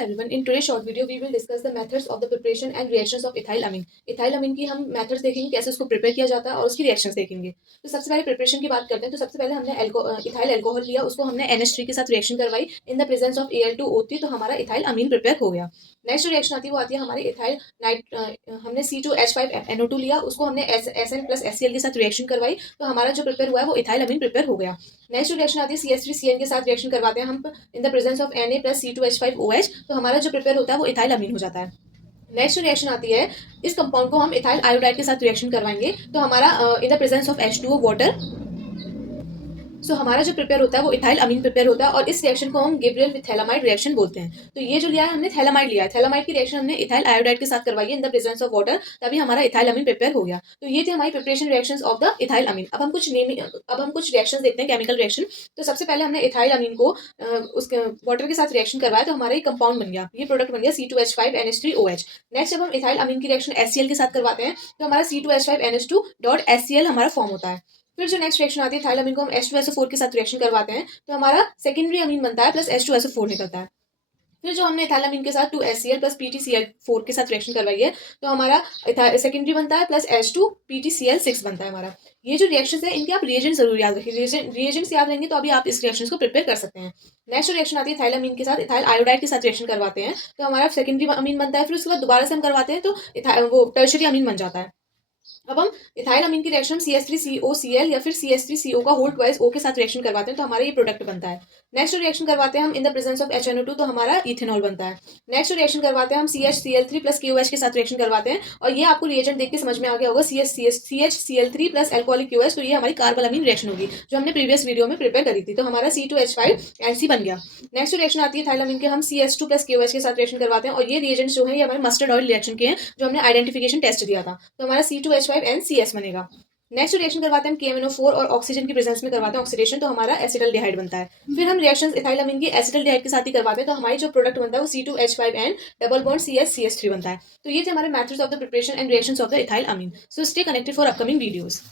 everyone. In today's short video, we will discuss the methods of the preparation and reactions of ethyl amine. ethyl amine की हम methods देखेंगे कैसे उसको prepare किया जाता है और उसकी reactions देखेंगे. तो सबसे पहले preparation की बात करते हैं. तो सबसे पहले हमने ethyl alcohol लिया, उसको हमने NH3 के साथ reaction करवाई in the presence of Al2O3. तो हमारा ethyl amine prepare हो गया. नेक्स्ट जो रिएक्शन आती है वो आती है हमारी इथाइल हमने C2H5NO2 लिया, उसको हमने SN प्लस HCl के साथ रिएक्शन करवाई. तो हमारा जो प्रिपेयर हुआ है वो इथाइल अमीन प्रिपेयर हो गया. नेक्स्ट जो रिएक्शन आती है CH3CN के साथ रिएक्शन करवाते हैं हम इन the presence of Na plus C2H5OH. तो हमारा जो प्रिपेयर होता है वो इथाइल अमीन हो जाता है. नेक्स्ट जो रिएक्शन आती है, इस कंपाउंड को हम इथाइल आयोडाइड के साथ रिएक्शन करवाएंगे. तो हमारा in the presence of H2O water. So हमारा जो प्रिपेयर होता है वो इथाइल अमीन प्रिपेयर होता है और इस रिएक्शन को हम गिब्रियल विथ थैलामाइड रिएक्शन बोलते हैं. तो ये जो लिया है हमने थैलामाइड लिया है. थैलामाइड की रिएक्शन हमने इथाइल आयोडाइड के साथ करवाई है इन द प्रेजेंस ऑफ वाटर, तभी हमारा इथाइल अमीन प्रिपेयर हो गया. तो ये थी हमारी preparation reactions of the ethyl amine. अब हम कुछ रिएक्शंस देखते हैं, केमिकल रिएक्शन. तो सबसे पहले हमने इथाइल अमीन को उसके वाटर के साथ रिएक्शन करवाया, तो हमारा ये कंपाउंड बन गया, ये प्रोडक्ट बन गया C2H5NH3OH. नेक्स्ट जब हम इथाइल अमीन की रिएक्शन HCl के साथ करवाते हैं तो हमारा C2H5NH2.HCl हमारा फॉर्म होता है. फिर जो नेक्स्ट रिएक्शन आती है इथाइल अमीन को हम H2SO4 के साथ रिएक्शन करवाते हैं तो हमारा सेकेंडरी अमीन बनता है प्लस H2SO4 निकलता है. फिर जो हमने इथाइल अमीन के साथ 2HCl प्लस PtCl4 के साथ रिएक्शन करवाई है तो हमारा सेकेंडरी बनता है प्लस H2PtCl6 बनता है हमारा. ये जो रिएक्शंस है इनके आप रिएजेंट जरूर याद रखिए. रिएजेंट्स याद रहेंगे तो अभी आप इस रिएक्शंस को प्रिपेयर कर सकते हैं. नेक्स्ट रिएक्शन आती है इथाइल अमीन के साथ इथाइल आयोडाइड के साथ रिएक्शन करवाते हैं तो हमारा सेकेंडरी अमीन बनता है. फिर उसके बाद दोबारा से हम करवाते हैं तो वो टर्शियरी अमीन बन जाता है. अब हम इथाइल अमीन की रिएक्शन CH3COCl या फिर CH3CO का होल ट्वाइस O के साथ रिएक्शन करवाते हैं तो हमारा ये प्रोडक्ट बनता है. नेक्स्ट रिएक्शन करवाते हैं हम इन द प्रेजेंस ऑफ HNO2 तो हमारा इथेनॉल बनता है. नेक्स्ट रिएक्शन करवाते हैं हम CHCl3 प्लस KOH के साथ रिएक्शन करवाते हैं और ये आपको रिएजेंट देख के समझ में आ गया होगा CHCl3 प्लस एल्कोहलिक KOH. तो ये हमारी कार्बोलामीन रिएक्शन होगी जो हमने प्रीवियस वीडियो में प्रिपेयर करी थी. तो हमारा C2H5NC बन गया. नेक्स्ट रिएक्शन आती है इथाइल अमीन के हम CH2 प्लस KOH के साथ रिएक्शन करवाते हैं और ये रिएजेंट्स जो है ये हमारे मस्टर्ड ऑयल रिएक्शन के हैं जो हमने आइडेंटिफिकेशन टेस्ट दिया था. तो हमारा C2H5NCS बनेगा. नेक्स्ट रिएक्शन करवाते हैं KMNO4 और ऑक्सीजन की प्रेजेंस में करवाते हैं ऑक्सीडेशन तो हमारा एसिटल्डिहाइड बनता है. फिर हम रिएक्शंस इथाइल अमीन की एसिटल्डिहाइड के साथ ही करवाते हैं तो हमारी जो प्रोडक्ट बनता है वो C2H5N डबल बॉन्ड CH बनता है. तो ये थे हमारे methods of the preparation and reactions of the ethyl amine. So stay connected for upcoming videos.